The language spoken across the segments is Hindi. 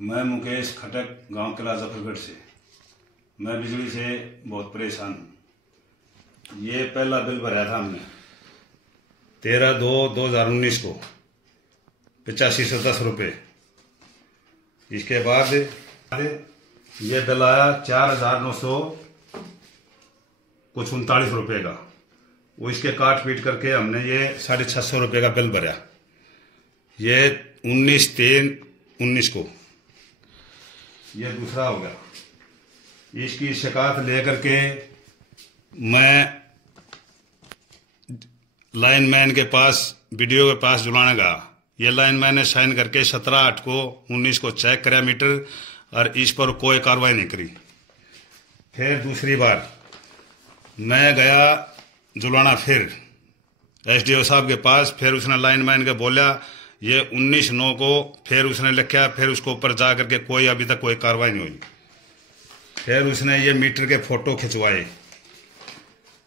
मैं मुकेश खटक गांव किला जफरगढ़ से। मैं बिजली से बहुत परेशान हूँ। ये पहला बिल भराया था हमने 13/2/2019 को 8510 रुपये। इसके बाद ये बिल आया 4900 कुछ 39 रुपये का। वो इसके काट पीट करके हमने ये 650 रुपये का बिल भरा। ये 19/3/19 को ये दूसरा हो गया। इसकी शिकायत लेकर के मैं लाइनमैन के पास वीडियो के पास जुलाने गया। ये लाइनमैन ने साइन करके 17/8/19 को चेक कराया मीटर, और इस पर कोई कार्रवाई नहीं करी। फिर दूसरी बार मैं गया जुलाना फिर एसडीओ साहब के पास। फिर उसने लाइनमैन के बोला ये 19/9 को फिर उसने लिखा। फिर उसको ऊपर जा करके कोई अभी तक कोई कार्रवाई नहीं हुई। फिर उसने ये मीटर के फोटो खिंचवाए।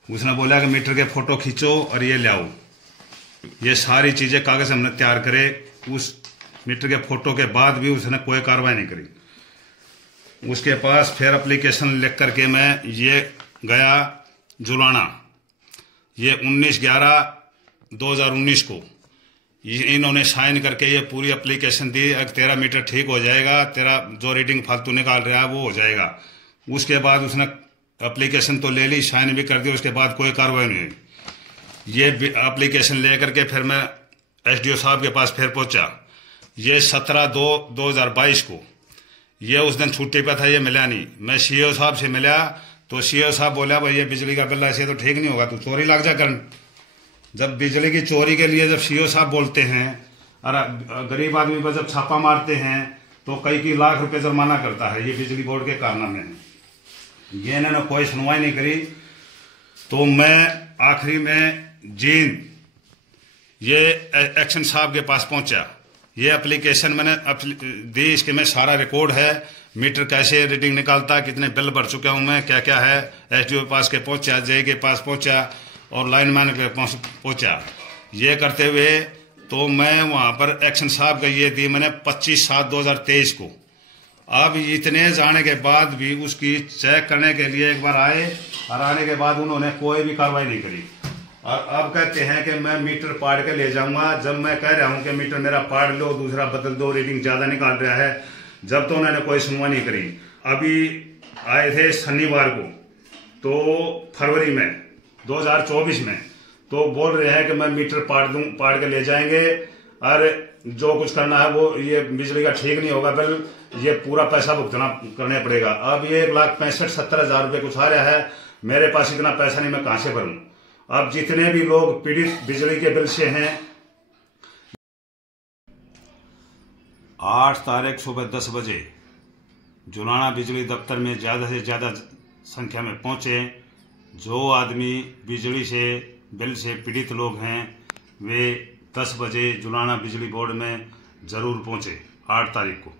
उसने बोला कि मीटर के फोटो खींचो और ये ले आओ। ये सारी चीजें कागज हमने तैयार करे। उस मीटर के फोटो के बाद भी उसने कोई कार्रवाई नहीं करी। उसके पास फिर एप्लीकेशन लिख करके मैं ये गया जुलाना। ये 19/11/2019 को इन्होंने साइन करके ये पूरी एप्लीकेशन दी। अगर तेरा मीटर ठीक हो जाएगा, तेरा जो रीडिंग फालतू निकाल रहा है वो हो जाएगा। उसके बाद उसने एप्लीकेशन तो ले ली, साइन भी कर दी। उसके बाद कोई कार्रवाई नहीं हुई। ये एप्लीकेशन ले करके फिर मैं एसडीओ साहब के पास फिर पहुंचा। ये 17/2/2022 को ये उस दिन छुट्टी पे था, ये मिला नहीं। मैं सीओ साहब से मिला तो सीओ साहब बोला भाई ये बिजली का बिल ऐसे तो ठीक नहीं होगा, तू चोरी लग जा कर। जब बिजली की चोरी के लिए जब सीओ साहब बोलते हैं और गरीब आदमी पर जब छापा मारते हैं तो कई की लाख रुपए जुर्माना करता है। ये बिजली बोर्ड के कारनामे हैं। ये इन्होंने कोई सुनवाई नहीं करी। तो मैं आखिरी में जींद ये एक्शन साहब के पास पहुंचा। ये एप्लीकेशन मैंने दी, इसके में सारा रिकॉर्ड है। मीटर कैसे रीडिंग निकालता है, कितने बिल भर चुका हूं मैं, क्या क्या है। एसडीओ के पास के पहुंचा, जे के पास पहुंचा और लाइनमैन के पास पहुंचा। ये करते हुए तो मैं वहां पर एक्शन साहब का ये दी मैंने 25/7/2023 को। अब इतने जाने के बाद भी उसकी चेक करने के लिए एक बार आए और आने के बाद उन्होंने कोई भी कार्रवाई नहीं करी। और अब कहते हैं कि मैं मीटर पाड़ के ले जाऊंगा। जब मैं कह रहा हूं कि मीटर मेरा पाड़ लो, दूसरा बदल दो, रीडिंग ज्यादा निकाल रहा है, जब तो उन्होंने कोई सुनवाई नहीं करी। अभी आए थे शनिवार को, तो फरवरी में 2024 में, तो बोल रहे हैं कि मैं मीटर पाड़ के ले जाएंगे और जो कुछ करना है वो, ये बिजली का ठीक नहीं होगा बिल, ये पूरा पैसा भुगतना करने पड़ेगा। अब ये 1,65,70,000 रुपये कुछ आ रहा है। मेरे पास इतना पैसा नहीं, मैं कहां से भरूं। अब जितने भी लोग पीड़ित बिजली के बिल से हैं, 8 तारीख सुबह 10 बजे जुलाना बिजली दफ्तर में ज्यादा से ज्यादा संख्या में पहुंचे। जो आदमी बिजली से बिल से पीड़ित लोग हैं वे 10 बजे जुलाना बिजली बोर्ड में जरूर पहुंचे 8 तारीख को।